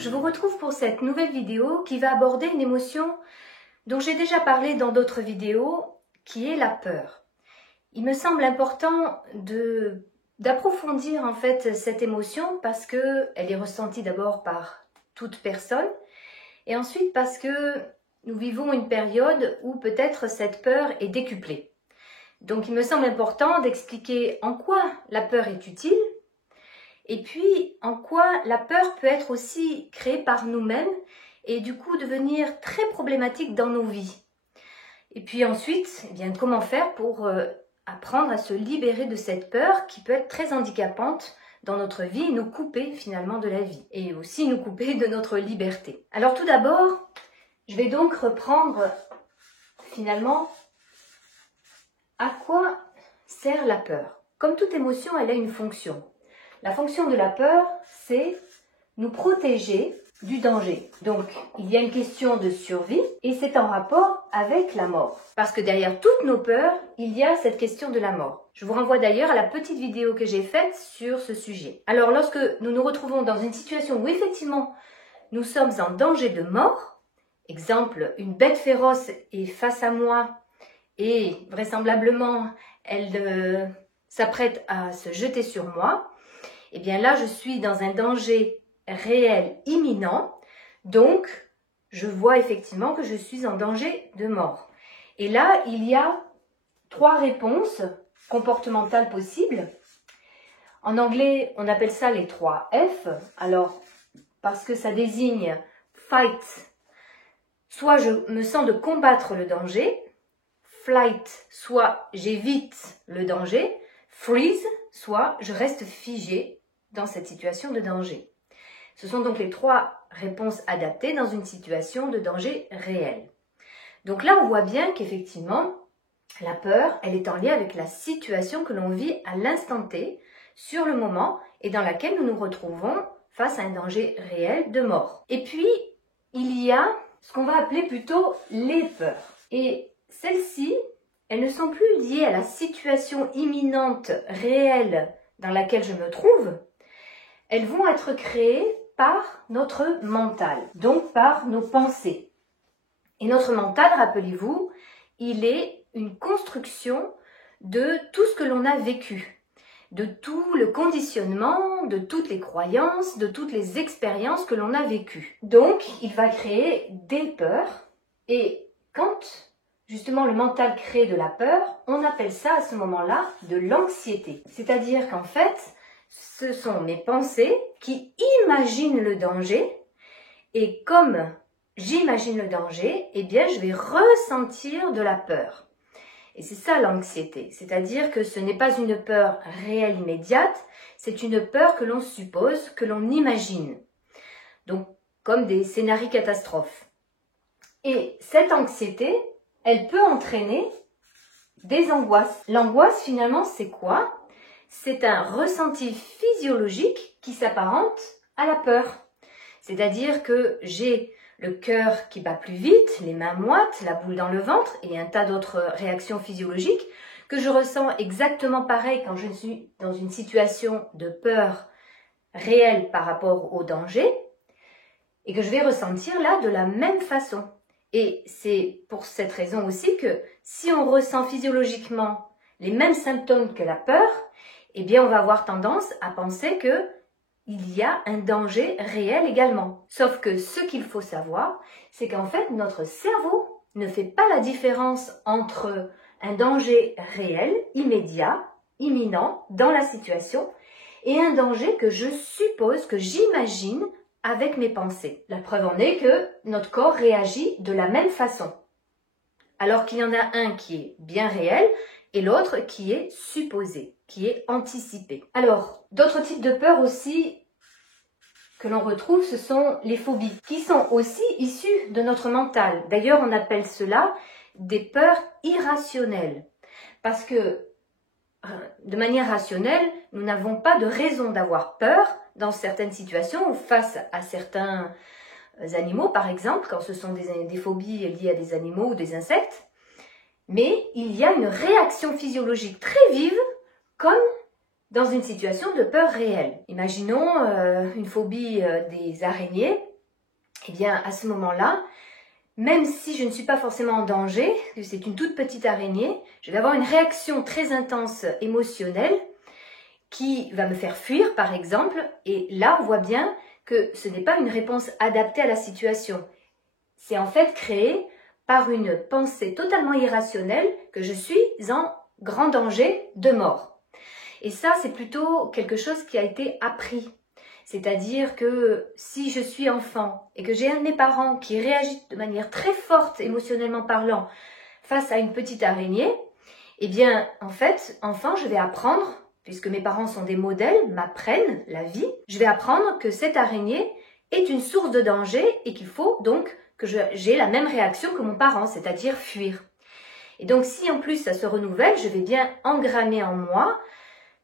je vous retrouve pour cette nouvelle vidéo qui va aborder une émotion dont j'ai déjà parlé dans d'autres vidéos, qui est la peur. Il me semble important d'approfondir en fait cette émotion parce qu'elle est ressentie d'abord par toute personne et ensuite parce que nous vivons une période où peut-être cette peur est décuplée. Donc il me semble important d'expliquer en quoi la peur est utile et puis en quoi la peur peut être aussi créée par nous-mêmes et du coup devenir très problématique dans nos vies. Et puis ensuite, eh bien, comment faire pour apprendre à se libérer de cette peur qui peut être très handicapante dans notre vie et nous couper finalement de la vie et aussi nous couper de notre liberté. Alors tout d'abord, je vais donc reprendre finalement à quoi sert la peur. Comme toute émotion, elle a une fonction. La fonction de la peur, c'est nous protéger du danger. Donc, il y a une question de survie et c'est en rapport avec la mort. Parce que derrière toutes nos peurs, il y a cette question de la mort. Je vous renvoie d'ailleurs à la petite vidéo que j'ai faite sur ce sujet. Alors, lorsque nous nous retrouvons dans une situation où effectivement nous sommes en danger de mort, exemple, une bête féroce est face à moi et vraisemblablement elle s'apprête à se jeter sur moi, et bien là je suis dans un danger réel, imminent, donc je vois effectivement que je suis en danger de mort. Et là, il y a 3 réponses comportementales possibles. En anglais, on appelle ça les 3 F. Alors, parce que ça désigne fight, soit je me sens de combattre le danger, flight, soit j'évite le danger, freeze, soit je reste figé dans cette situation de danger. Ce sont donc les 3 réponses adaptées dans une situation de danger réel. Donc là, on voit bien qu'effectivement, la peur, elle est en lien avec la situation que l'on vit à l'instant T, sur le moment, et dans laquelle nous nous retrouvons face à un danger réel de mort. Et puis, il y a ce qu'on va appeler plutôt les peurs. Et celles-ci, elles ne sont plus liées à la situation imminente, réelle, dans laquelle je me trouve. Elles vont être créées par notre mental, donc par nos pensées. Et notre mental, rappelez-vous, il est une construction de tout ce que l'on a vécu, de tout le conditionnement, de toutes les croyances, de toutes les expériences que l'on a vécues. Donc, il va créer des peurs et quand justement le mental crée de la peur, on appelle ça à ce moment-là de l'anxiété. C'est-à-dire qu'en fait, ce sont mes pensées qui imaginent le danger et comme j'imagine le danger, eh bien je vais ressentir de la peur. Et c'est ça l'anxiété, c'est-à-dire que ce n'est pas une peur réelle immédiate, c'est une peur que l'on suppose, que l'on imagine. Donc comme des scénarios catastrophes. Et cette anxiété, elle peut entraîner des angoisses. L'angoisse finalement c'est quoi ? C'est un ressenti physiologique qui s'apparente à la peur. C'est-à-dire que j'ai le cœur qui bat plus vite, les mains moites, la boule dans le ventre et un tas d'autres réactions physiologiques que je ressens exactement pareil quand je suis dans une situation de peur réelle par rapport au danger et que je vais ressentir là de la même façon. Et c'est pour cette raison aussi que si on ressent physiologiquement les mêmes symptômes que la peur, eh bien on va avoir tendance à penser que il y a un danger réel également. Sauf que ce qu'il faut savoir, c'est qu'en fait notre cerveau ne fait pas la différence entre un danger réel, immédiat, imminent dans la situation et un danger que je suppose, que j'imagine avec mes pensées. La preuve en est que notre corps réagit de la même façon. Alors qu'il y en a un qui est bien réel et l'autre qui est supposé, qui est anticipé. Alors, d'autres types de peurs aussi que l'on retrouve, ce sont les phobies, qui sont aussi issues de notre mental. D'ailleurs, on appelle cela des peurs irrationnelles. Parce que, de manière rationnelle, nous n'avons pas de raison d'avoir peur dans certaines situations ou face à certains animaux, par exemple, quand ce sont des phobies liées à des animaux ou des insectes. Mais il y a une réaction physiologique très vive, comme dans une situation de peur réelle. Imaginons une phobie des araignées. eh bien à ce moment-là, même si je ne suis pas forcément en danger, que c'est une toute petite araignée, je vais avoir une réaction très intense émotionnelle qui va me faire fuir par exemple, et là on voit bien que ce n'est pas une réponse adaptée à la situation. C'est en fait créé par une pensée totalement irrationnelle que je suis en grand danger de mort. Et ça, c'est plutôt quelque chose qui a été appris. C'est-à-dire que si je suis enfant et que j'ai un de mes parents qui réagit de manière très forte, émotionnellement parlant, face à une petite araignée, eh bien, en fait, enfant, je vais apprendre, puisque mes parents sont des modèles, m'apprennent la vie, je vais apprendre que cette araignée est une source de danger et qu'il faut donc que j'ai la même réaction que mon parent, c'est-à-dire fuir. Et donc, si en plus ça se renouvelle, je vais bien engrammer en moi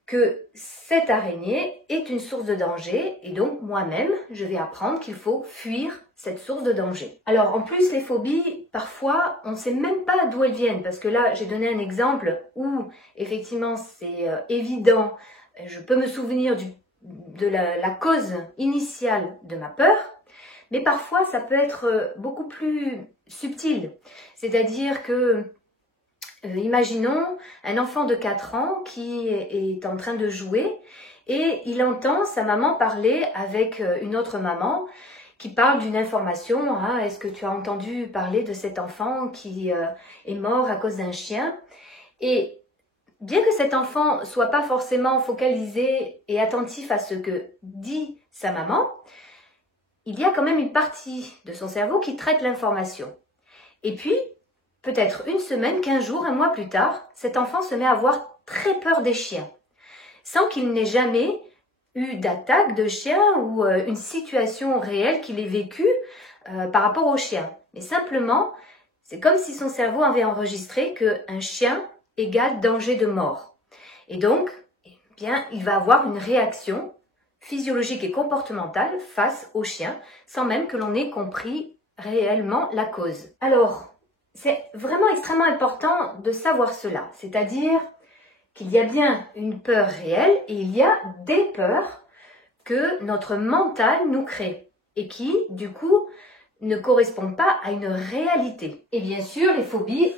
que cette araignée est une source de danger et donc moi-même, je vais apprendre qu'il faut fuir cette source de danger. Alors en plus, les phobies, parfois, on ne sait même pas d'où elles viennent parce que là, j'ai donné un exemple où effectivement c'est évident, je peux me souvenir de la cause initiale de ma peur, mais parfois ça peut être beaucoup plus subtil, c'est-à-dire que imaginons un enfant de 4 ans qui est en train de jouer et il entend sa maman parler avec une autre maman qui parle d'une information. Hein, est-ce que tu as entendu parler de cet enfant qui est mort à cause d'un chien? Et bien que cet enfant soit pas forcément focalisé et attentif à ce que dit sa maman, il y a quand même une partie de son cerveau qui traite l'information. Et puis, peut-être une semaine, 15 jours, un mois plus tard, cet enfant se met à avoir très peur des chiens, sans qu'il n'ait jamais eu d'attaque de chien ou une situation réelle qu'il ait vécue par rapport aux chiens. Mais simplement, c'est comme si son cerveau avait enregistré qu'un chien égale danger de mort. Et donc, eh bien, il va avoir une réaction physiologique et comportementale face au chien, sans même que l'on ait compris réellement la cause. Alors, c'est vraiment extrêmement important de savoir cela, c'est-à-dire qu'il y a bien une peur réelle et il y a des peurs que notre mental nous crée et qui, du coup, ne correspondent pas à une réalité. Et bien sûr, les phobies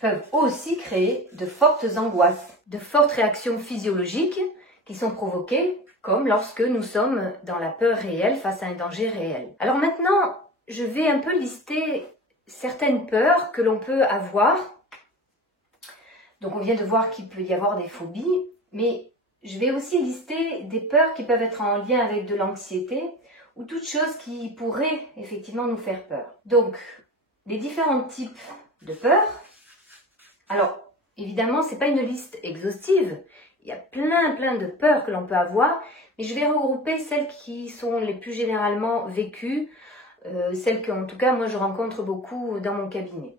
peuvent aussi créer de fortes angoisses, de fortes réactions physiologiques qui sont provoquées comme lorsque nous sommes dans la peur réelle face à un danger réel. Alors maintenant, je vais un peu lister certaines peurs que l'on peut avoir. Donc on vient de voir qu'il peut y avoir des phobies, mais je vais aussi lister des peurs qui peuvent être en lien avec de l'anxiété ou toute chose qui pourrait effectivement nous faire peur. Donc, les différents types de peurs. Alors, évidemment, ce n'est pas une liste exhaustive. Il y a plein de peurs que l'on peut avoir, mais je vais regrouper celles qui sont les plus généralement vécues, celles qu'en tout cas, moi, je rencontre beaucoup dans mon cabinet.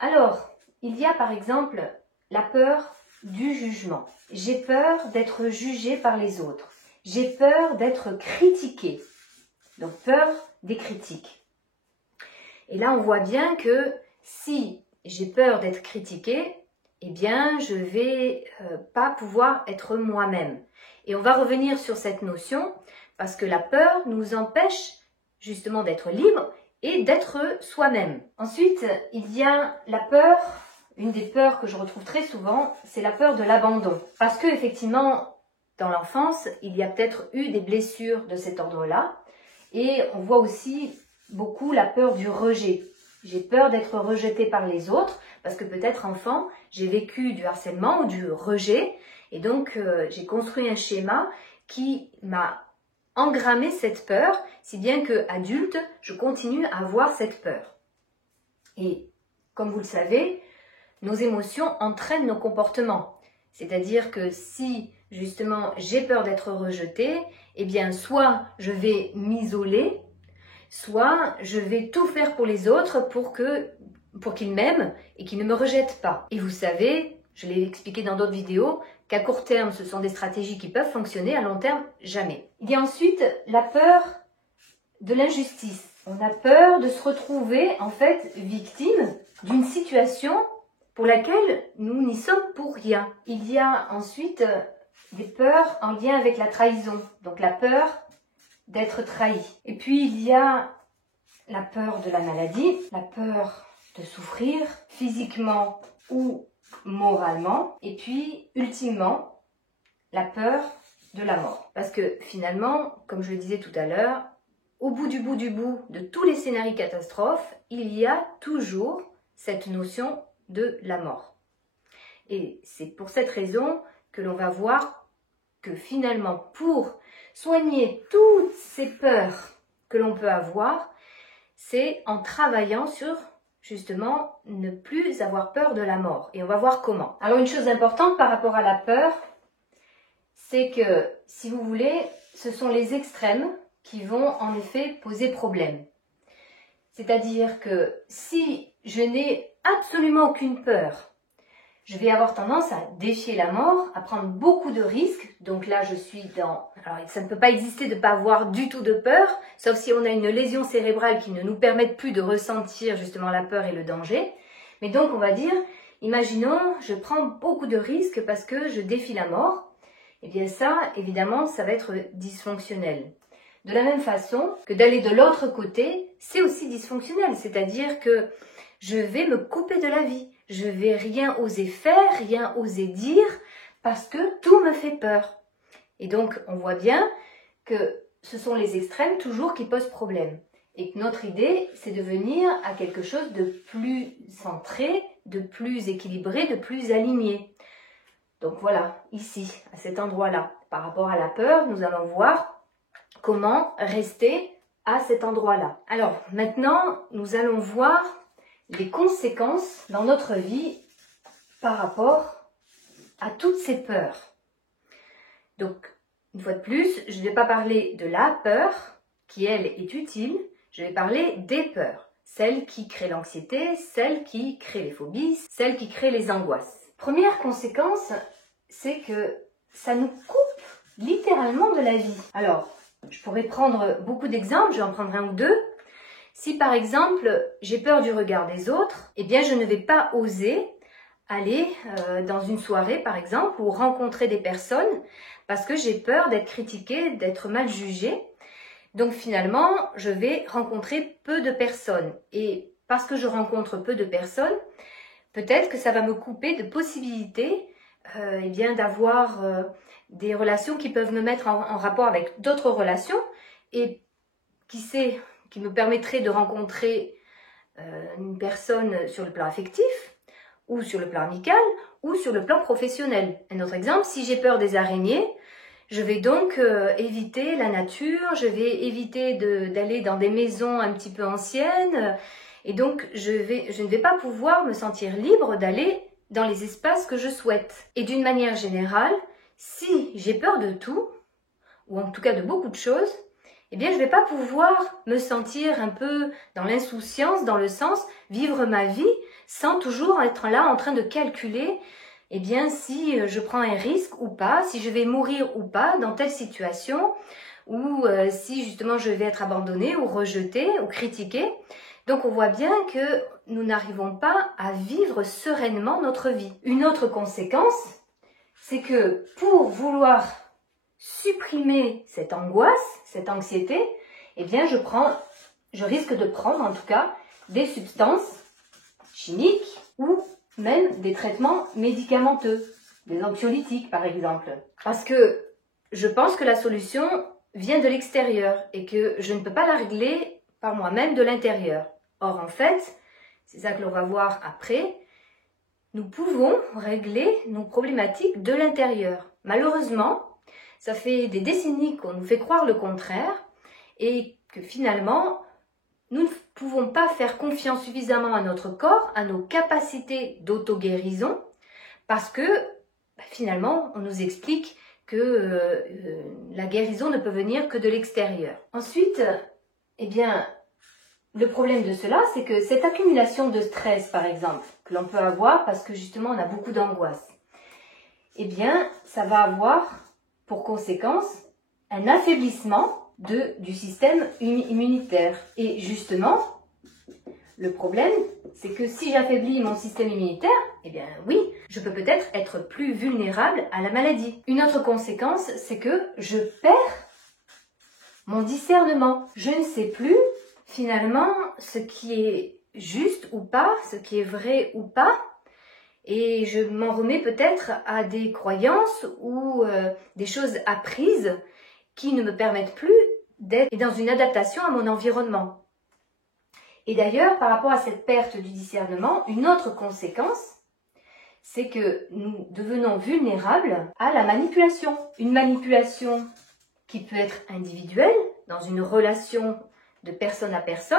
Alors, il y a par exemple la peur du jugement. J'ai peur d'être jugée par les autres. J'ai peur d'être critiquée. Donc, peur des critiques. Et là, on voit bien que si j'ai peur d'être critiquée, eh bien, je ne vais pas pouvoir être moi-même. Et on va revenir sur cette notion parce que la peur nous empêche justement d'être libre et d'être soi-même. Ensuite, il y a la peur, une des peurs que je retrouve très souvent, c'est la peur de l'abandon. Parce que effectivement, dans l'enfance, il y a peut-être eu des blessures de cet ordre-là. Et on voit aussi beaucoup la peur du rejet. J'ai peur d'être rejetée par les autres parce que peut-être enfant, j'ai vécu du harcèlement ou du rejet et donc j'ai construit un schéma qui m'a engrammé cette peur, si bien que adulte, je continue à avoir cette peur. Et comme vous le savez, nos émotions entraînent nos comportements. C'est-à-dire que si justement j'ai peur d'être rejetée, eh bien soit je vais m'isoler, soit je vais tout faire pour les autres pour qu'ils m'aiment et qu'ils ne me rejettent pas. Et vous savez, je l'ai expliqué dans d'autres vidéos, qu'à court terme, ce sont des stratégies qui peuvent fonctionner, à long terme, jamais. Il y a ensuite la peur de l'injustice. On a peur de se retrouver, en fait, victime d'une situation pour laquelle nous n'y sommes pour rien. Il y a ensuite des peurs en lien avec la trahison, donc la peur d'être trahi. Et puis il y a la peur de la maladie, la peur de souffrir physiquement ou moralement, et puis ultimement la peur de la mort. Parce que finalement, comme je le disais tout à l'heure, au bout de tous les scénarios catastrophes, il y a toujours cette notion de la mort. Et c'est pour cette raison que l'on va voir que finalement, pour soigner toutes ces peurs que l'on peut avoir, c'est en travaillant sur justement ne plus avoir peur de la mort. Et on va voir comment. Alors une chose importante par rapport à la peur, c'est que si vous voulez, ce sont les extrêmes qui vont en effet poser problème. C'est-à-dire que si je n'ai absolument aucune peur, je vais avoir tendance à défier la mort, à prendre beaucoup de risques. Donc là, je suis dans... Alors, ça ne peut pas exister de ne pas avoir du tout de peur, sauf si on a une lésion cérébrale qui ne nous permette plus de ressentir justement la peur et le danger. Mais donc, on va dire, imaginons, je prends beaucoup de risques parce que je défie la mort. Eh bien ça, évidemment, ça va être dysfonctionnel. De la même façon que d'aller de l'autre côté, c'est aussi dysfonctionnel. C'est-à-dire que je vais me couper de la vie. Je vais rien oser faire, rien oser dire, parce que tout me fait peur. Et donc, on voit bien que ce sont les extrêmes toujours qui posent problème. Et que notre idée, c'est de venir à quelque chose de plus centré, de plus équilibré, de plus aligné. Donc voilà, ici, à cet endroit-là, par rapport à la peur, nous allons voir comment rester à cet endroit-là. Alors, maintenant, nous allons voir les conséquences dans notre vie par rapport à toutes ces peurs. Donc, une fois de plus, je ne vais pas parler de la peur, qui elle est utile, je vais parler des peurs. Celles qui créent l'anxiété, celles qui créent les phobies, celles qui créent les angoisses. Première conséquence, c'est que ça nous coupe littéralement de la vie. Alors, je pourrais prendre beaucoup d'exemples, je vais en prendre un ou deux. Si par exemple, j'ai peur du regard des autres, eh bien je ne vais pas oser aller dans une soirée par exemple ou rencontrer des personnes parce que j'ai peur d'être critiquée, d'être mal jugée. Donc finalement, je vais rencontrer peu de personnes. Et parce que je rencontre peu de personnes, peut-être que ça va me couper de possibilités eh bien d'avoir des relations qui peuvent me mettre en rapport avec d'autres relations et qui sait, qui me permettrait de rencontrer une personne sur le plan affectif ou sur le plan amical ou sur le plan professionnel. Un autre exemple, si j'ai peur des araignées, je vais donc éviter la nature, je vais éviter d'aller dans des maisons un petit peu anciennes et donc je ne vais pas pouvoir me sentir libre d'aller dans les espaces que je souhaite. Et d'une manière générale, si j'ai peur de tout, ou en tout cas de beaucoup de choses, eh bien je ne vais pas pouvoir me sentir un peu dans l'insouciance, dans le sens vivre ma vie sans toujours être là en train de calculer eh bien si je prends un risque ou pas, si je vais mourir ou pas dans telle situation, ou si justement je vais être abandonnée ou rejetée ou critiquée. Donc on voit bien que nous n'arrivons pas à vivre sereinement notre vie. Une autre conséquence, c'est que pour vouloir supprimer cette angoisse, cette anxiété, eh bien je risque de prendre en tout cas des substances chimiques ou même des traitements médicamenteux, des anxiolytiques par exemple. Parce que je pense que la solution vient de l'extérieur et que je ne peux pas la régler par moi-même de l'intérieur. Or en fait, c'est ça que l'on va voir après, nous pouvons régler nos problématiques de l'intérieur. Malheureusement, ça fait des décennies qu'on nous fait croire le contraire et que finalement, nous ne pouvons pas faire confiance suffisamment à notre corps, à nos capacités d'auto-guérison, parce que finalement, on nous explique que la guérison ne peut venir que de l'extérieur. Ensuite, eh bien, le problème de cela, c'est que cette accumulation de stress, par exemple, que l'on peut avoir parce que justement on a beaucoup d'angoisse, eh bien, ça va avoir pour conséquence un affaiblissement du système immunitaire. Et justement, le problème, c'est que si j'affaiblis mon système immunitaire, eh bien oui, je peux peut-être être plus vulnérable à la maladie. Une autre conséquence, c'est que je perds mon discernement. Je ne sais plus finalement ce qui est juste ou pas, ce qui est vrai ou pas, et je m'en remets peut-être à des croyances ou des choses apprises qui ne me permettent plus d'être dans une adaptation à mon environnement. Et d'ailleurs, par rapport à cette perte du discernement, une autre conséquence, c'est que nous devenons vulnérables à la manipulation. Une manipulation qui peut être individuelle, dans une relation de personne à personne.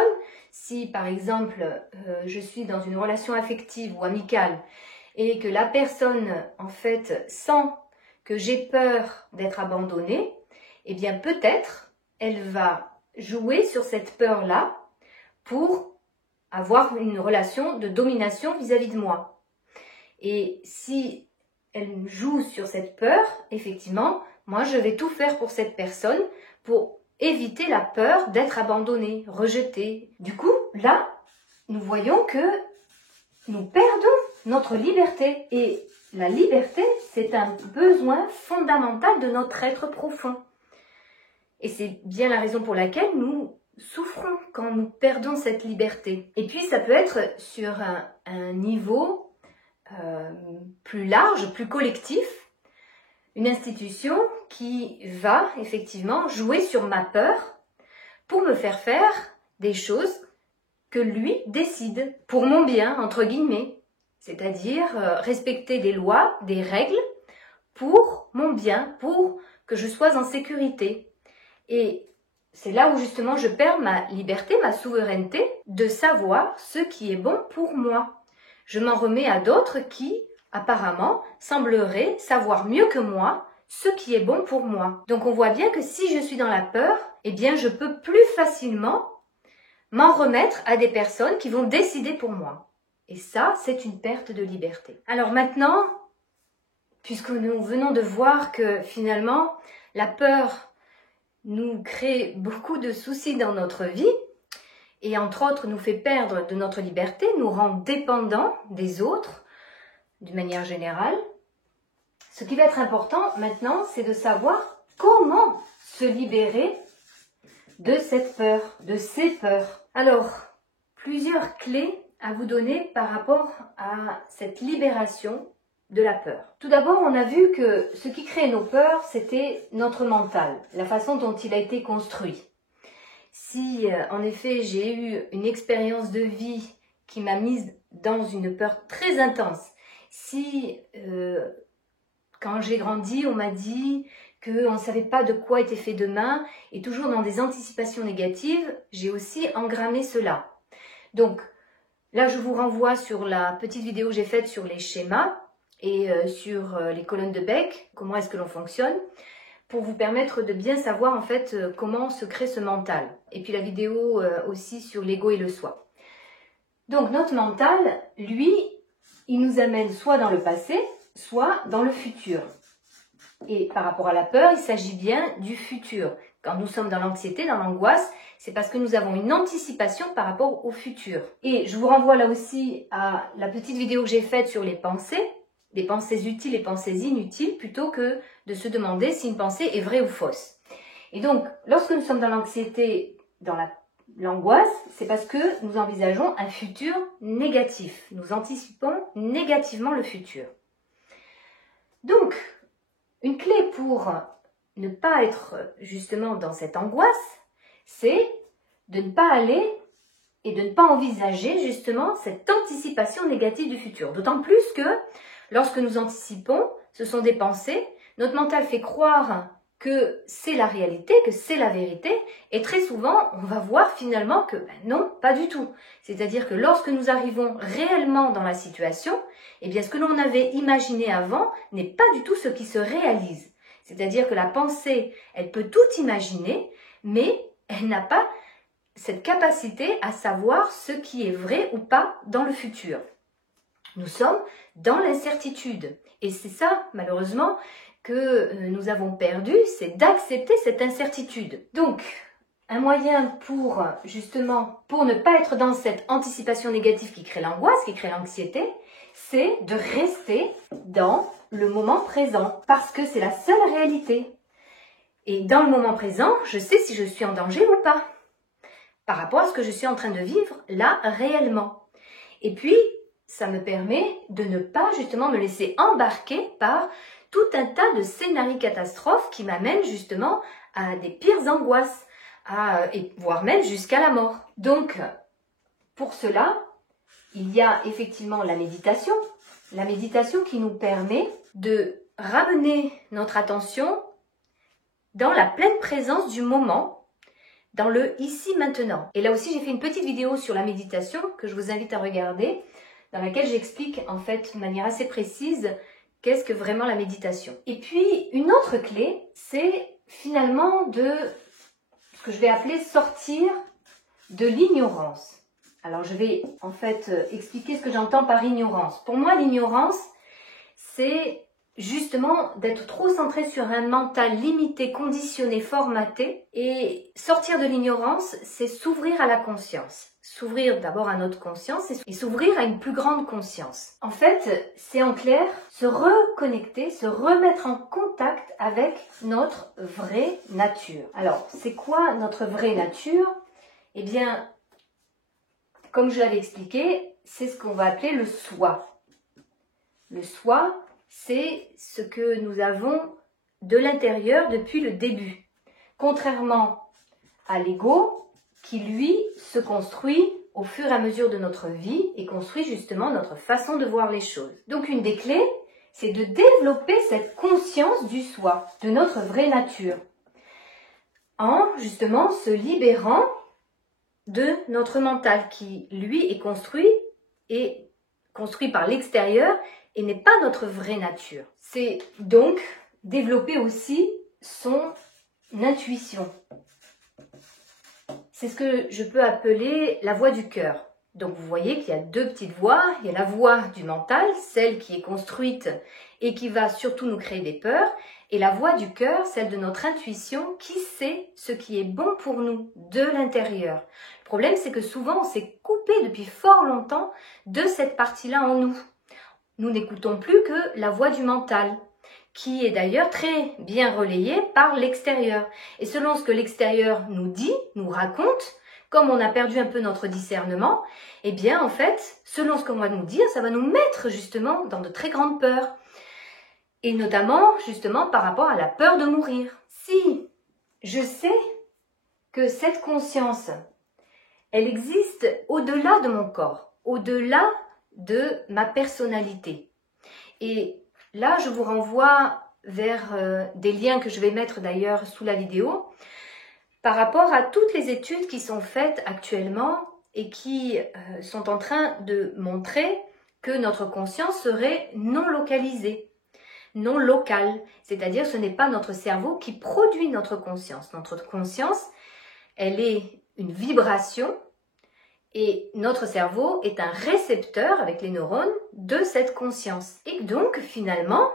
Si par exemple, je suis dans une relation affective ou amicale et que la personne, en fait, sent que j'ai peur d'être abandonnée, eh bien peut-être elle va jouer sur cette peur-là pour avoir une relation de domination vis-à-vis de moi. Et si elle joue sur cette peur, effectivement, moi je vais tout faire pour cette personne pour éviter la peur d'être abandonnée, rejetée. Du coup, là, nous voyons que nous perdons notre liberté. Et la liberté, c'est un besoin fondamental de notre être profond. Et c'est bien la raison pour laquelle nous souffrons quand nous perdons cette liberté. Et puis ça peut être sur un niveau plus large, plus collectif, une institution qui va effectivement jouer sur ma peur pour me faire faire des choses que lui décide pour mon bien, entre guillemets. C'est-à-dire respecter des lois, des règles pour mon bien, pour que je sois en sécurité. Et c'est là où justement je perds ma liberté, ma souveraineté de savoir ce qui est bon pour moi. Je m'en remets à d'autres qui, apparemment, sembleraient savoir mieux que moi ce qui est bon pour moi. Donc on voit bien que si je suis dans la peur, eh bien je peux plus facilement m'en remettre à des personnes qui vont décider pour moi. Et ça, c'est une perte de liberté. Alors maintenant, puisque nous venons de voir que finalement, la peur nous crée beaucoup de soucis dans notre vie, et entre autres nous fait perdre de notre liberté, nous rend dépendants des autres, d'une manière générale. Ce qui va être important maintenant, c'est de savoir comment se libérer de cette peur, de ces peurs. Alors, plusieurs clés à vous donner par rapport à cette libération de la peur. Tout d'abord, on a vu que ce qui crée nos peurs, c'était notre mental, la façon dont il a été construit. Si, en effet, j'ai eu une expérience de vie qui m'a mise dans une peur très intense, si, quand j'ai grandi, on m'a dit qu'on ne savait pas de quoi était fait demain, et toujours dans des anticipations négatives, j'ai aussi engrammé cela. Donc, là, je vous renvoie sur la petite vidéo que j'ai faite sur les schémas et sur les colonnes de Beck, comment est-ce que l'on fonctionne, pour vous permettre de bien savoir en fait comment se crée ce mental. Et puis la vidéo aussi sur l'ego et le soi. Donc notre mental, lui, il nous amène soit dans le passé, soit dans le futur. Et par rapport à la peur, il s'agit bien du futur. Quand nous sommes dans l'anxiété, dans l'angoisse, c'est parce que nous avons une anticipation par rapport au futur. Et je vous renvoie là aussi à la petite vidéo que j'ai faite sur les pensées utiles et pensées inutiles, plutôt que de se demander si une pensée est vraie ou fausse. Et donc, lorsque nous sommes dans l'anxiété, dans l'angoisse, c'est parce que nous envisageons un futur négatif. Nous anticipons négativement le futur. Donc, une clé pour ne pas être justement dans cette angoisse, c'est de ne pas aller et de ne pas envisager justement cette anticipation négative du futur. D'autant plus que lorsque nous anticipons, ce sont des pensées, notre mental fait croire que c'est la réalité, que c'est la vérité, et très souvent, on va voir finalement que non, pas du tout. C'est-à-dire que lorsque nous arrivons réellement dans la situation, eh bien ce que l'on avait imaginé avant n'est pas du tout ce qui se réalise. C'est-à-dire que la pensée, elle peut tout imaginer, mais elle n'a pas cette capacité à savoir ce qui est vrai ou pas dans le futur. Nous sommes dans l'incertitude. Et c'est ça, malheureusement, que nous avons perdu, c'est d'accepter cette incertitude. Donc, un moyen pour, justement, pour ne pas être dans cette anticipation négative qui crée l'angoisse, qui crée l'anxiété, c'est de rester dans le moment présent, parce que c'est la seule réalité. Et dans le moment présent, je sais si je suis en danger ou pas. par rapport à ce que je suis en train de vivre là réellement. Et puis, ça me permet de ne pas justement me laisser embarquer par tout un tas de scénarios catastrophes qui m'amènent justement à des pires angoisses, et voire même jusqu'à la mort. Donc, pour cela, il y a effectivement la méditation qui nous permet de ramener notre attention dans la pleine présence du moment, dans le ici maintenant. Et là aussi, j'ai fait une petite vidéo sur la méditation que je vous invite à regarder, dans laquelle j'explique en fait de manière assez précise qu'est-ce que vraiment la méditation. Et puis, une autre clé, c'est finalement de ce que je vais appeler sortir de l'ignorance. Alors, je vais en fait expliquer ce que j'entends par ignorance. Pour moi, l'ignorance, c'est justement d'être trop centré sur un mental limité, conditionné, formaté. Et sortir de l'ignorance, c'est s'ouvrir à la conscience. S'ouvrir d'abord à notre conscience et s'ouvrir à une plus grande conscience. En fait, c'est en clair se reconnecter, se remettre en contact avec notre vraie nature. Alors, c'est quoi notre vraie nature? Eh bien, comme je l'avais expliqué, c'est ce qu'on va appeler le soi. Le soi, c'est ce que nous avons de l'intérieur depuis le début. Contrairement à l'ego, qui lui se construit au fur et à mesure de notre vie et construit justement notre façon de voir les choses. Donc une des clés, c'est de développer cette conscience du soi, de notre vraie nature, en justement se libérant de notre mental qui, lui, est construit par l'extérieur et n'est pas notre vraie nature. C'est donc développer aussi son intuition. C'est ce que je peux appeler la voix du cœur. Donc vous voyez qu'il y a deux petites voix. Il y a la voix du mental, celle qui est construite et qui va surtout nous créer des peurs. Et la voix du cœur, celle de notre intuition qui sait ce qui est bon pour nous de l'intérieur. Le problème, c'est que souvent, on s'est coupé depuis fort longtemps de cette partie-là en nous. Nous n'écoutons plus que la voix du mental, qui est d'ailleurs très bien relayée par l'extérieur. Et selon ce que l'extérieur nous dit, nous raconte, comme on a perdu un peu notre discernement, eh bien en fait, selon ce qu'on va nous dire, ça va nous mettre justement dans de très grandes peurs. Et notamment, justement, par rapport à la peur de mourir. Si je sais que cette conscience, elle existe au-delà de mon corps, au-delà de ma personnalité. Et là, je vous renvoie vers des liens que je vais mettre d'ailleurs sous la vidéo, par rapport à toutes les études qui sont faites actuellement et qui sont en train de montrer que notre conscience serait non localisée. Non local, c'est-à-dire ce n'est pas notre cerveau qui produit notre conscience. Notre conscience, elle est une vibration et notre cerveau est un récepteur avec les neurones de cette conscience. Et donc finalement,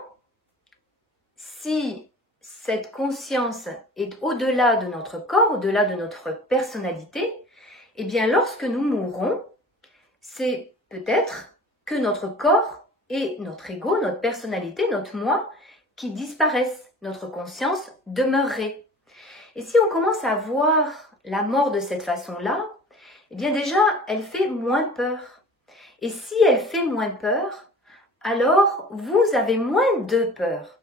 si cette conscience est au-delà de notre corps, au-delà de notre personnalité, eh bien lorsque nous mourrons, c'est peut-être que notre corps et notre ego, notre personnalité, notre moi, qui disparaissent. Notre conscience demeurerait. Et si on commence à voir la mort de cette façon-là, eh bien déjà, elle fait moins peur. Et si elle fait moins peur, alors vous avez moins de peur.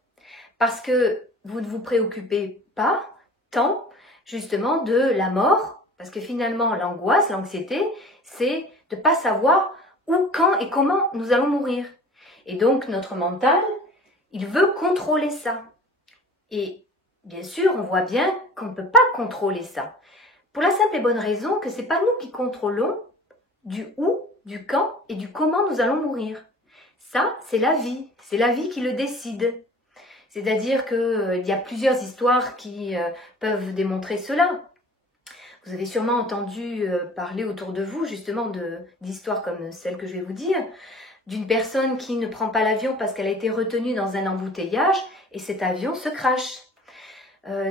Parce que vous ne vous préoccupez pas tant, justement, de la mort. Parce que finalement, l'angoisse, l'anxiété, c'est de ne pas savoir où, quand et comment nous allons mourir. Et donc, notre mental, il veut contrôler ça. Et bien sûr, on voit bien qu'on ne peut pas contrôler ça. Pour la simple et bonne raison que ce n'est pas nous qui contrôlons du où, du quand et du comment nous allons mourir. Ça, c'est la vie. C'est la vie qui le décide. C'est-à-dire qu'il y a plusieurs histoires qui peuvent démontrer cela. Vous avez sûrement entendu parler autour de vous justement d'histoires comme celle que je vais vous dire, d'une personne qui ne prend pas l'avion parce qu'elle a été retenue dans un embouteillage et cet avion se crache.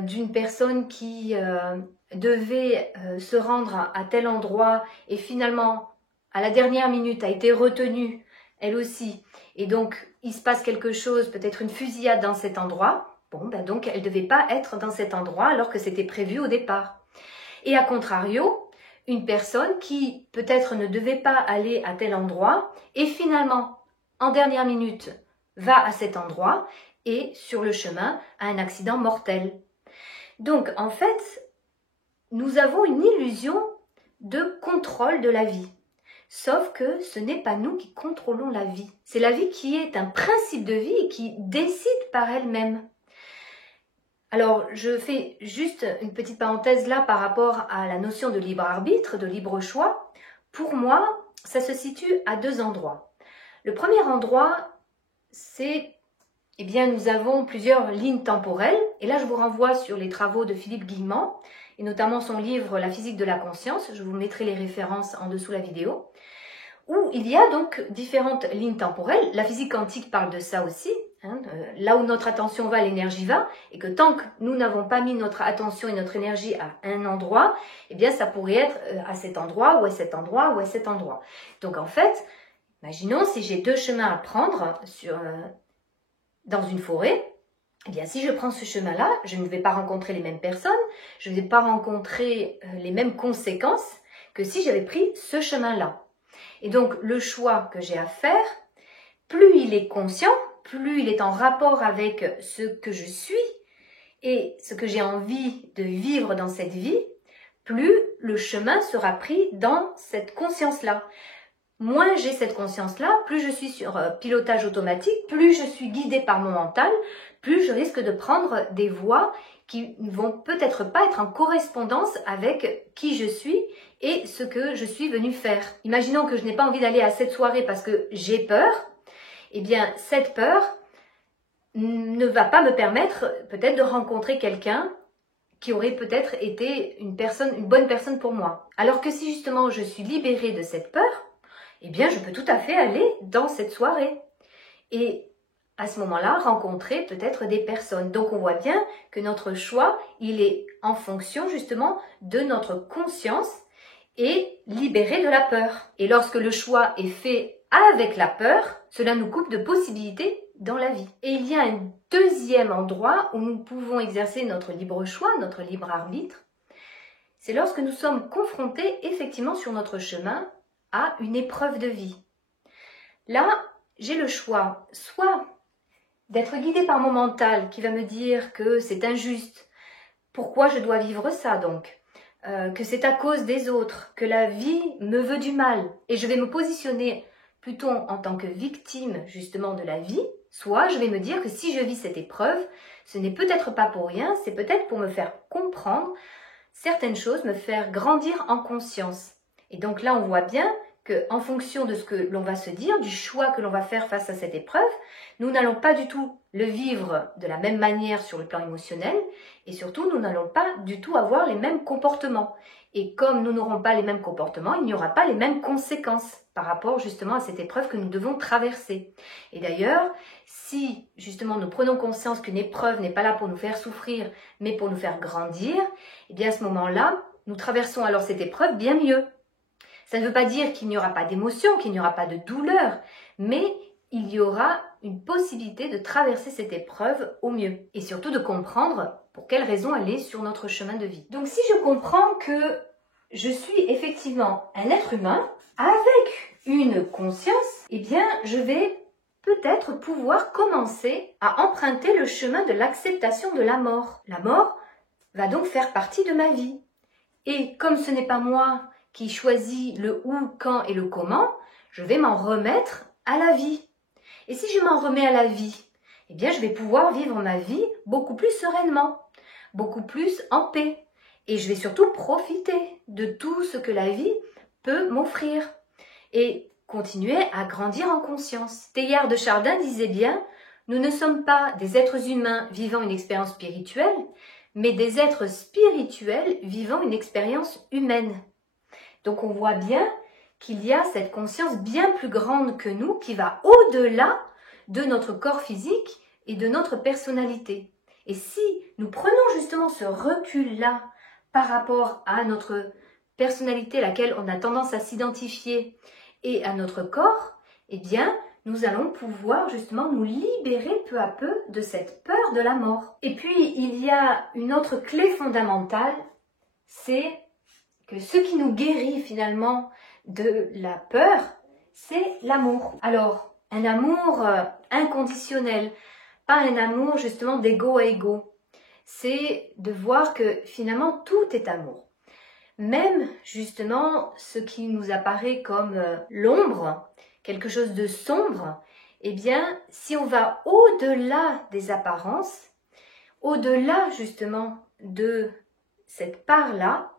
D'une personne qui devait se rendre à tel endroit et finalement, à la dernière minute, a été retenue, elle aussi. Et donc, il se passe quelque chose, peut-être une fusillade dans cet endroit. Bon, ben donc, elle ne devait pas être dans cet endroit alors que c'était prévu au départ. Et à contrario, une personne qui peut-être ne devait pas aller à tel endroit et finalement, en dernière minute, va à cet endroit et sur le chemin a un accident mortel. Donc en fait, nous avons une illusion de contrôle de la vie. Sauf que ce n'est pas nous qui contrôlons la vie. C'est la vie qui est un principe de vie et qui décide par elle-même. Alors, je fais juste une petite parenthèse là par rapport à la notion de libre arbitre, de libre choix. Pour moi, ça se situe à deux endroits. Le premier endroit, c'est, eh bien, nous avons plusieurs lignes temporelles. Et là, je vous renvoie sur les travaux de Philippe Guillemant, et notamment son livre « La physique de la conscience ». Je vous mettrai les références en dessous la vidéo. Où il y a donc différentes lignes temporelles. La physique quantique parle de ça aussi. Là où notre attention va, l'énergie va, et que tant que nous n'avons pas mis notre attention et notre énergie à un endroit, eh bien ça pourrait être à cet endroit, ou à cet endroit, ou à cet endroit. Donc en fait, imaginons si j'ai deux chemins à prendre dans une forêt, eh bien si je prends ce chemin-là, je ne vais pas rencontrer les mêmes personnes, je ne vais pas rencontrer les mêmes conséquences que si j'avais pris ce chemin-là. Et donc le choix que j'ai à faire, plus il est conscient, plus il est en rapport avec ce que je suis et ce que j'ai envie de vivre dans cette vie, plus le chemin sera pris dans cette conscience-là. Moins j'ai cette conscience-là, plus je suis sur pilotage automatique, plus je suis guidée par mon mental, plus je risque de prendre des voies qui ne vont peut-être pas être en correspondance avec qui je suis et ce que je suis venue faire. Imaginons que je n'ai pas envie d'aller à cette soirée parce que j'ai peur. Eh bien, cette peur ne va pas me permettre peut-être de rencontrer quelqu'un qui aurait peut-être été une bonne personne pour moi. Alors que si justement je suis libérée de cette peur, eh bien, je peux tout à fait aller dans cette soirée. Et à ce moment-là, rencontrer peut-être des personnes. Donc, on voit bien que notre choix, il est en fonction justement de notre conscience et libéré de la peur. Et lorsque le choix est fait avec la peur, cela nous coupe de possibilités dans la vie. Et il y a un deuxième endroit où nous pouvons exercer notre libre choix, notre libre arbitre. C'est lorsque nous sommes confrontés effectivement sur notre chemin à une épreuve de vie. Là, j'ai le choix, soit d'être guidée par mon mental qui va me dire que c'est injuste, pourquoi je dois vivre ça donc, que c'est à cause des autres, que la vie me veut du mal, et je vais me positionner plutôt en tant que victime justement de la vie, soit je vais me dire que si je vis cette épreuve, ce n'est peut-être pas pour rien, c'est peut-être pour me faire comprendre certaines choses, me faire grandir en conscience. Et donc là, on voit bien qu'en fonction de ce que l'on va se dire, du choix que l'on va faire face à cette épreuve, nous n'allons pas du tout le vivre de la même manière sur le plan émotionnel et surtout, nous n'allons pas du tout avoir les mêmes comportements. Et comme nous n'aurons pas les mêmes comportements, il n'y aura pas les mêmes conséquences par rapport justement à cette épreuve que nous devons traverser. Et d'ailleurs, si justement nous prenons conscience qu'une épreuve n'est pas là pour nous faire souffrir, mais pour nous faire grandir, eh bien à ce moment-là, nous traversons alors cette épreuve bien mieux. Ça ne veut pas dire qu'il n'y aura pas d'émotion, qu'il n'y aura pas de douleur, mais il y aura une possibilité de traverser cette épreuve au mieux et surtout de comprendre pour quelle raison elle est sur notre chemin de vie. Donc si je comprends que je suis effectivement un être humain avec une conscience, eh bien je vais peut-être pouvoir commencer à emprunter le chemin de l'acceptation de la mort. La mort va donc faire partie de ma vie. Et comme ce n'est pas moi qui choisit le où, quand et le comment, je vais m'en remettre à la vie. Et si je m'en remets à la vie, eh bien je vais pouvoir vivre ma vie beaucoup plus sereinement, beaucoup plus en paix. Et je vais surtout profiter de tout ce que la vie peut m'offrir et continuer à grandir en conscience. Teilhard de Chardin disait bien, nous ne sommes pas des êtres humains vivant une expérience spirituelle, mais des êtres spirituels vivant une expérience humaine. Donc on voit bien qu'il y a cette conscience bien plus grande que nous qui va au-delà de notre corps physique et de notre personnalité. Et si nous prenons justement ce recul-là par rapport à notre personnalité, laquelle on a tendance à s'identifier, et à notre corps, eh bien, nous allons pouvoir justement nous libérer peu à peu de cette peur de la mort. Et puis, il y a une autre clé fondamentale, c'est que ce qui nous guérit finalement de la peur, c'est l'amour. Alors, un amour inconditionnel, pas un amour justement d'ego à ego. C'est de voir que finalement tout est amour. Même justement ce qui nous apparaît comme l'ombre, quelque chose de sombre, eh bien si on va au-delà des apparences, au-delà justement de cette part-là,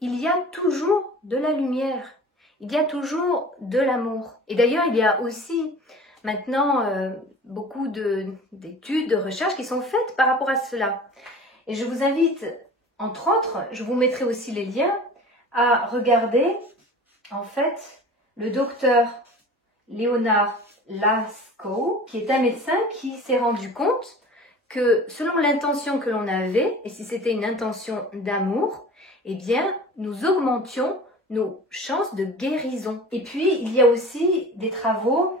il y a toujours de la lumière, il y a toujours de l'amour. Et d'ailleurs, il y a aussi maintenant beaucoup d'études, de recherches qui sont faites par rapport à cela. Et je vous invite, entre autres, je vous mettrai aussi les liens, à regarder en fait le docteur Leonard Laskow, qui est un médecin qui s'est rendu compte que selon l'intention que l'on avait, et si c'était une intention d'amour, eh bien, nous augmentions nos chances de guérison. Et puis, il y a aussi des travaux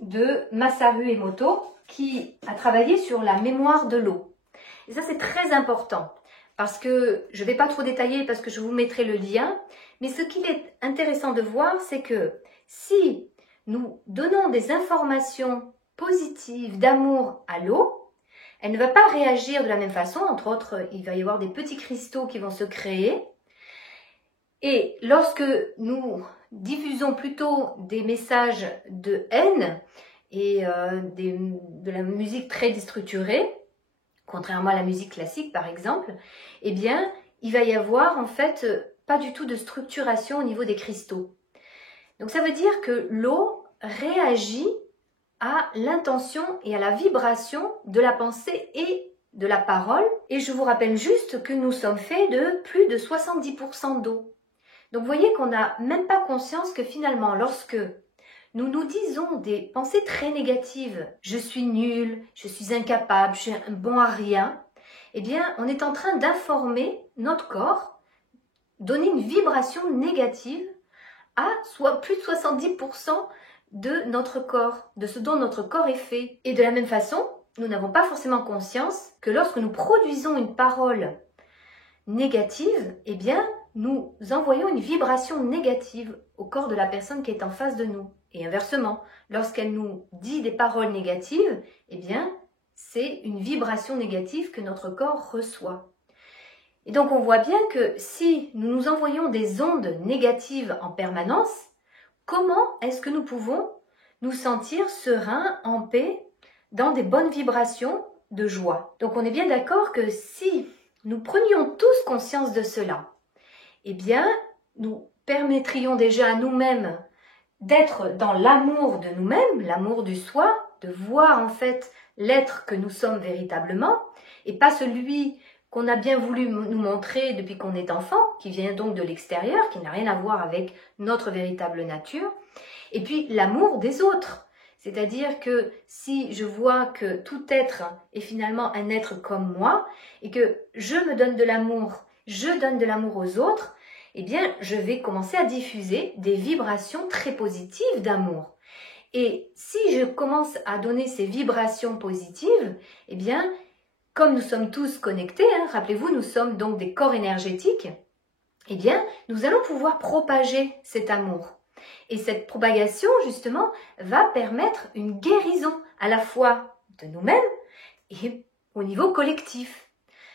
de Masaru Emoto qui a travaillé sur la mémoire de l'eau. Et ça, c'est très important parce que je ne vais pas trop détailler parce que je vous mettrai le lien. Mais ce qu'il est intéressant de voir, c'est que si nous donnons des informations positives d'amour à l'eau, elle ne va pas réagir de la même façon. Entre autres, il va y avoir des petits cristaux qui vont se créer. Et lorsque nous diffusons plutôt des messages de haine et de la musique très déstructurée, contrairement à la musique classique par exemple, eh bien, il va y avoir en fait pas du tout de structuration au niveau des cristaux. Donc ça veut dire que l'eau réagit à l'intention et à la vibration de la pensée et de la parole. Et je vous rappelle juste que nous sommes faits de plus de 70% d'eau. Donc vous voyez qu'on n'a même pas conscience que finalement, lorsque nous nous disons des pensées très négatives, je suis nul, je suis incapable, je suis bon à rien, eh bien on est en train d'informer notre corps, donner une vibration négative à soit plus de 70% de notre corps, de ce dont notre corps est fait. Et de la même façon, nous n'avons pas forcément conscience que lorsque nous produisons une parole négative, eh bien, nous envoyons une vibration négative au corps de la personne qui est en face de nous. Et inversement, lorsqu'elle nous dit des paroles négatives, eh bien, c'est une vibration négative que notre corps reçoit. Et donc, on voit bien que si nous nous envoyons des ondes négatives en permanence, comment est-ce que nous pouvons nous sentir sereins, en paix, dans des bonnes vibrations de joie? Donc on est bien d'accord que si nous prenions tous conscience de cela, eh bien nous permettrions déjà à nous-mêmes d'être dans l'amour de nous-mêmes, l'amour du soi, de voir en fait l'être que nous sommes véritablement, et pas celui qu'on a bien voulu nous montrer depuis qu'on est enfant, qui vient donc de l'extérieur, qui n'a rien à voir avec notre véritable nature, et puis l'amour des autres. C'est-à-dire que si je vois que tout être est finalement un être comme moi, et que je me donne de l'amour, je donne de l'amour aux autres, eh bien je vais commencer à diffuser des vibrations très positives d'amour. Et si je commence à donner ces vibrations positives, eh bien, comme nous sommes tous connectés, rappelez-vous, nous sommes donc des corps énergétiques, eh bien, nous allons pouvoir propager cet amour. Et cette propagation, justement, va permettre une guérison à la fois de nous-mêmes et au niveau collectif.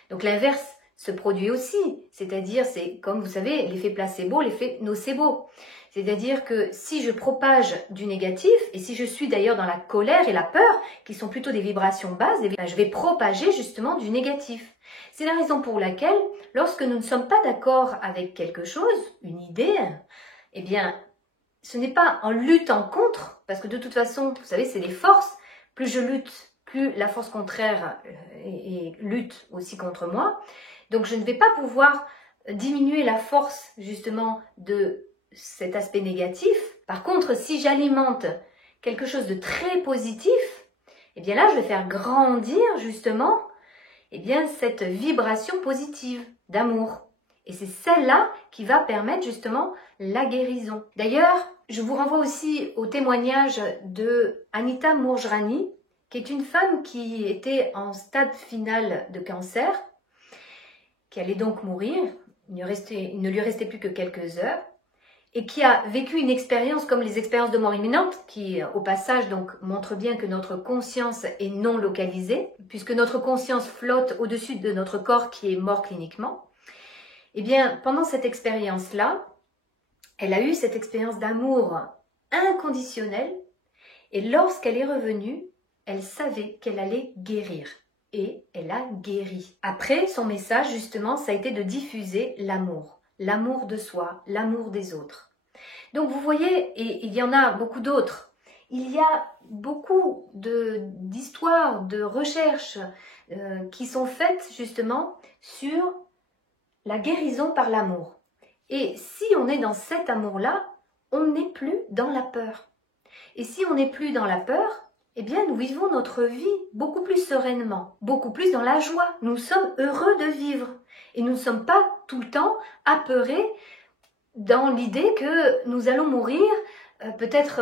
Donc l'inverse se produit aussi, c'est-à-dire, c'est comme vous savez, l'effet placebo, l'effet nocebo. C'est-à-dire que si je propage du négatif, et si je suis d'ailleurs dans la colère et la peur, qui sont plutôt des vibrations basses, je vais propager justement du négatif. C'est la raison pour laquelle, lorsque nous ne sommes pas d'accord avec quelque chose, une idée, eh bien, ce n'est pas en luttant contre, parce que de toute façon, vous savez, c'est les forces. Plus je lutte, plus la force contraire lutte aussi contre moi. Donc, je ne vais pas pouvoir diminuer la force, justement, de cet aspect négatif. Par contre, si j'alimente quelque chose de très positif, eh bien là, je vais faire grandir, justement, eh bien, cette vibration positive d'amour. Et c'est celle-là qui va permettre justement la guérison. D'ailleurs, je vous renvoie aussi au témoignage de Anita Mourjrani, qui est une femme qui était en stade final de cancer, qui allait donc mourir. il ne lui restait plus que quelques heures, et qui a vécu une expérience comme les expériences de mort imminente, qui au passage donc montre bien que notre conscience est non localisée, puisque notre conscience flotte au-dessus de notre corps qui est mort cliniquement. Eh bien, pendant cette expérience-là, elle a eu cette expérience d'amour inconditionnel, et lorsqu'elle est revenue, elle savait qu'elle allait guérir. Et elle a guéri. Après, son message, justement, ça a été de diffuser l'amour. L'amour de soi, l'amour des autres. Donc vous voyez, et il y en a beaucoup d'autres. Il y a beaucoup d'histoires, de recherches qui sont faites justement sur la guérison par l'amour. Et si on est dans cet amour-là, on n'est plus dans la peur. Et si on n'est plus dans la peur, eh bien nous vivons notre vie beaucoup plus sereinement, beaucoup plus dans la joie. Nous sommes heureux de vivre. Et nous ne sommes pas tout le temps apeurés dans l'idée que nous allons mourir peut-être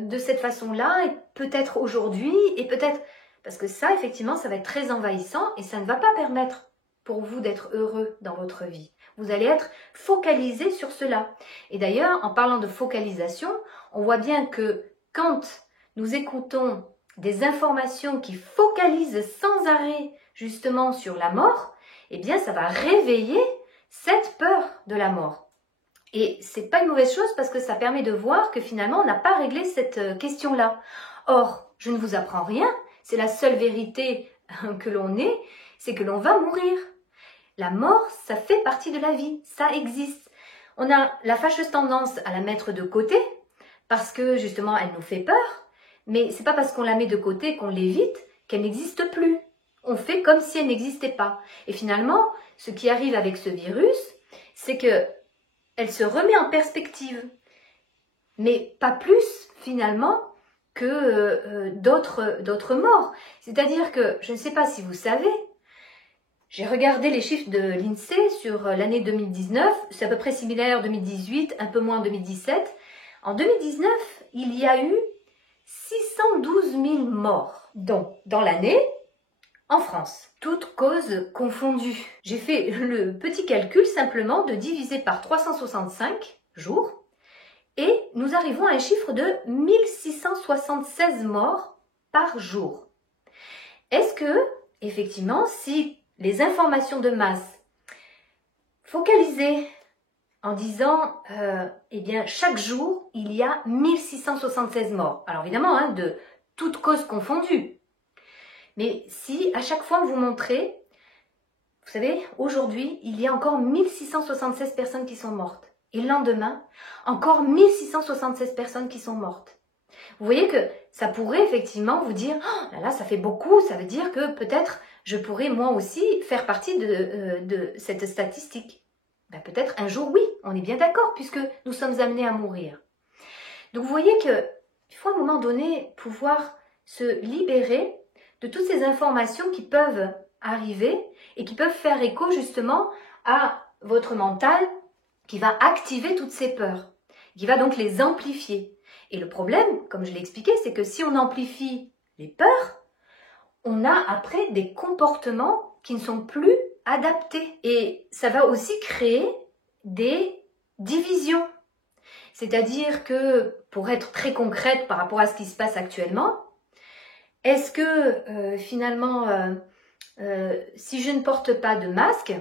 de cette façon-là, et peut-être aujourd'hui, et peut-être... Parce que ça, effectivement, ça va être très envahissant et ça ne va pas permettre pour vous d'être heureux dans votre vie. Vous allez être focalisé sur cela. Et d'ailleurs, en parlant de focalisation, on voit bien que quand nous écoutons des informations qui focalisent sans arrêt justement sur la mort, eh bien, ça va réveiller cette peur de la mort. Et c'est pas une mauvaise chose parce que ça permet de voir que finalement on n'a pas réglé cette question-là. Or, je ne vous apprends rien, c'est la seule vérité que l'on ait, c'est que l'on va mourir. La mort, ça fait partie de la vie, ça existe. On a la fâcheuse tendance à la mettre de côté parce que justement elle nous fait peur, mais c'est pas parce qu'on la met de côté qu'on l'évite qu'elle n'existe plus. On fait comme si elle n'existait pas. Et finalement, ce qui arrive avec ce virus, c'est que elle se remet en perspective, mais pas plus finalement que d'autres morts. C'est-à-dire que, je ne sais pas si vous savez, j'ai regardé les chiffres de l'INSEE sur l'année 2019, c'est à peu près similaire 2018, un peu moins 2017. En 2019, il y a eu 612 000 morts, donc dans l'année, en France, toutes causes confondues. J'ai fait le petit calcul simplement de diviser par 365 jours et nous arrivons à un chiffre de 1676 morts par jour. Est-ce que, effectivement, si les informations de masse focalisées en disant, eh bien, chaque jour, il y a 1676 morts. Alors évidemment, hein, de toutes causes confondues. Mais si à chaque fois on vous montrait, vous savez, aujourd'hui, il y a encore 1676 personnes qui sont mortes. Et le lendemain, encore 1676 personnes qui sont mortes. Vous voyez que ça pourrait effectivement vous dire, oh là là, ça fait beaucoup, ça veut dire que peut-être je pourrais moi aussi faire partie de cette statistique. Ben, peut-être un jour, oui, on est bien d'accord, puisque nous sommes amenés à mourir. Donc vous voyez qu'il faut à un moment donné pouvoir se libérer de toutes ces informations qui peuvent arriver et qui peuvent faire écho justement à votre mental qui va activer toutes ces peurs, qui va donc les amplifier. Et le problème, comme je l'ai expliqué, c'est que si on amplifie les peurs, on a après des comportements qui ne sont plus adaptés. Et ça va aussi créer des divisions. C'est-à-dire que, pour être très concrète par rapport à ce qui se passe actuellement, est-ce que finalement, si je ne porte pas de masque,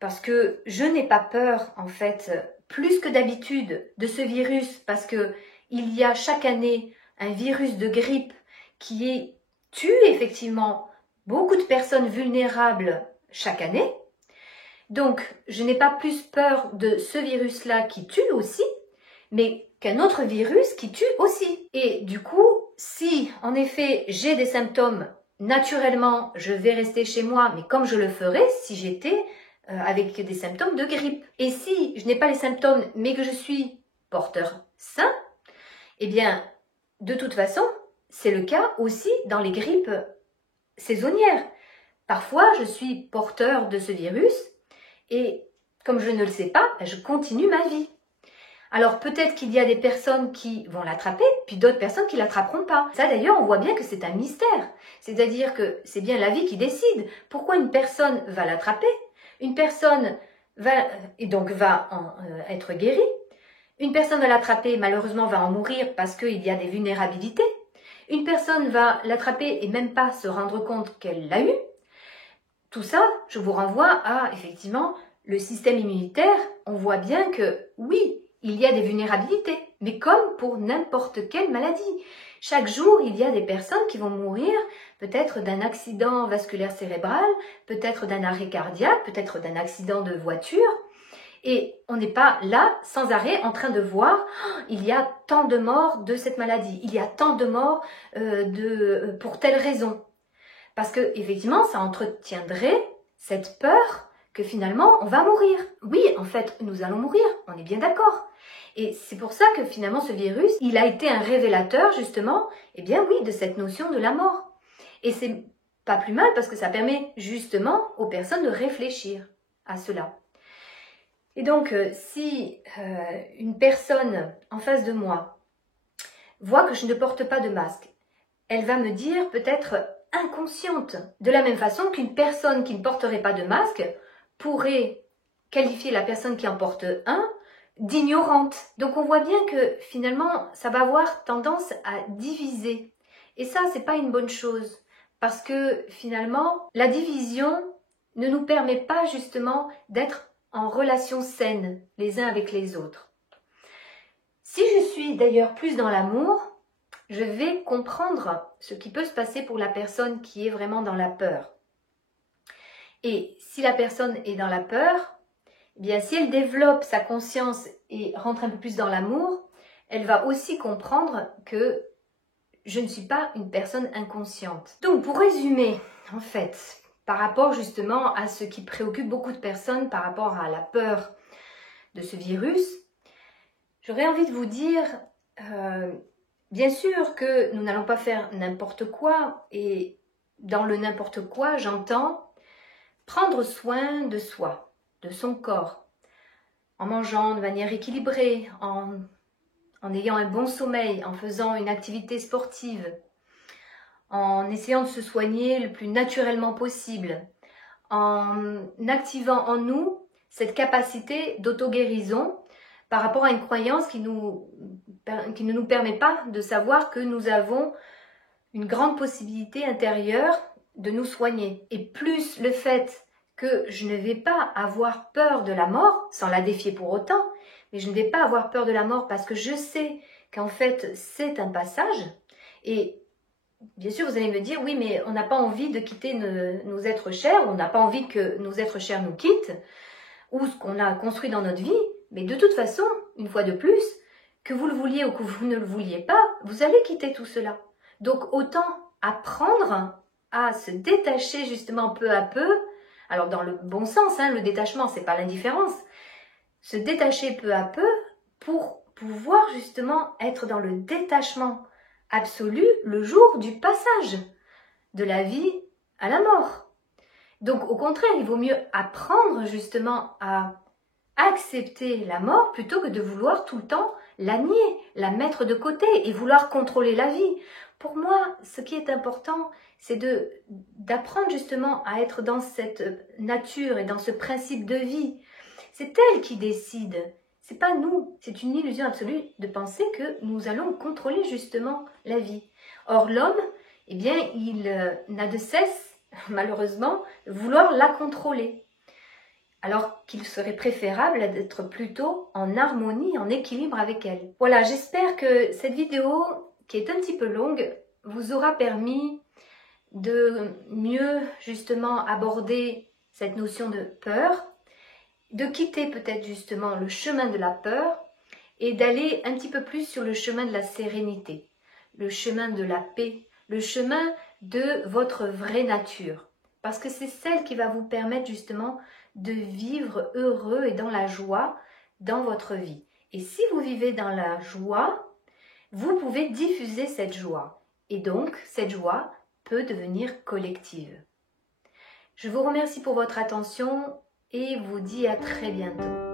parce que je n'ai pas peur en fait, plus que d'habitude, de ce virus, parce que il y a chaque année un virus de grippe qui tue effectivement beaucoup de personnes vulnérables chaque année. Donc, je n'ai pas plus peur de ce virus-là qui tue aussi, mais qu'un autre virus qui tue aussi. Et du coup, si en effet j'ai des symptômes, naturellement je vais rester chez moi, mais comme je le ferais si j'étais avec des symptômes de grippe. Et si je n'ai pas les symptômes, mais que je suis porteur sain, eh bien, de toute façon, c'est le cas aussi dans les grippes saisonnières. Parfois, je suis porteur de ce virus et comme je ne le sais pas, je continue ma vie. Alors peut-être qu'il y a des personnes qui vont l'attraper, puis d'autres personnes qui ne l'attraperont pas. Ça d'ailleurs, on voit bien que c'est un mystère. C'est-à-dire que c'est bien la vie qui décide. Pourquoi une personne va l'attraper? Une personne et donc va être guérie. Une personne va l'attraper, malheureusement va en mourir parce qu'il y a des vulnérabilités. Une personne va l'attraper et même pas se rendre compte qu'elle l'a eu. Tout ça, je vous renvoie à, effectivement, le système immunitaire. On voit bien que, oui, il y a des vulnérabilités, mais comme pour n'importe quelle maladie. Chaque jour, il y a des personnes qui vont mourir, peut-être d'un accident vasculaire cérébral, peut-être d'un arrêt cardiaque, peut-être d'un accident de voiture. Et on n'est pas là, sans arrêt, en train de voir, il y a tant de morts de cette maladie, il y a tant de morts pour telle raison. Parce que, effectivement, ça entretiendrait cette peur que finalement, on va mourir. Oui, en fait, nous allons mourir, on est bien d'accord. Et c'est pour ça que finalement, ce virus, il a été un révélateur, justement, eh bien oui, de cette notion de la mort. Et c'est pas plus mal parce que ça permet justement aux personnes de réfléchir à cela. Et donc, si une personne en face de moi voit que je ne porte pas de masque, elle va me dire peut-être inconsciente. De la même façon qu'une personne qui ne porterait pas de masque pourrait qualifier la personne qui en porte un d'ignorante. Donc on voit bien que finalement, ça va avoir tendance à diviser. Et ça, c'est pas une bonne chose. Parce que finalement, la division ne nous permet pas justement d'être en relation saine les uns avec les autres. Si je suis d'ailleurs plus dans l'amour, je vais comprendre ce qui peut se passer pour la personne qui est vraiment dans la peur. Et si la personne est dans la peur, eh bien si elle développe sa conscience et rentre un peu plus dans l'amour, elle va aussi comprendre que je ne suis pas une personne inconsciente. Donc pour résumer, en fait, par rapport justement à ce qui préoccupe beaucoup de personnes par rapport à la peur de ce virus, j'aurais envie de vous dire, bien sûr que nous n'allons pas faire n'importe quoi, et dans le n'importe quoi, j'entends prendre soin de soi, de son corps, en mangeant de manière équilibrée, en ayant un bon sommeil, en faisant une activité sportive, en essayant de se soigner le plus naturellement possible, en activant en nous cette capacité d'auto-guérison par rapport à une croyance qui ne nous permet pas de savoir que nous avons une grande possibilité intérieure de nous soigner. Et plus le fait que je ne vais pas avoir peur de la mort, sans la défier pour autant, mais je ne vais pas avoir peur de la mort parce que je sais qu'en fait c'est un passage. Et bien sûr, vous allez me dire, oui, mais on n'a pas envie de quitter nos êtres chers, on n'a pas envie que nos êtres chers nous quittent, ou ce qu'on a construit dans notre vie, mais de toute façon, une fois de plus, que vous le vouliez ou que vous ne le vouliez pas, vous allez quitter tout cela. Donc autant apprendre à se détacher justement peu à peu, alors dans le bon sens, le détachement, c'est pas l'indifférence, se détacher peu à peu pour pouvoir justement être dans le détachement absolu le jour du passage de la vie à la mort. Donc au contraire, il vaut mieux apprendre justement à accepter la mort plutôt que de vouloir tout le temps la nier, la mettre de côté et vouloir contrôler la vie. Pour moi, ce qui est important, c'est d'apprendre justement à être dans cette nature et dans ce principe de vie. C'est elle qui décide, c'est pas nous. C'est une illusion absolue de penser que nous allons contrôler justement la vie. Or l'homme, eh bien, il n'a de cesse, malheureusement, de vouloir la contrôler. Alors qu'il serait préférable d'être plutôt en harmonie, en équilibre avec elle. Voilà, j'espère que cette vidéo, qui est un petit peu longue, vous aura permis de mieux justement aborder cette notion de peur, de quitter peut-être justement le chemin de la peur et d'aller un petit peu plus sur le chemin de la sérénité, le chemin de la paix, le chemin de votre vraie nature. Parce que c'est celle qui va vous permettre justement de vivre heureux et dans la joie dans votre vie. Et si vous vivez dans la joie, vous pouvez diffuser cette joie. Et donc, cette joie peut devenir collective. Je vous remercie pour votre attention et vous dis à très bientôt.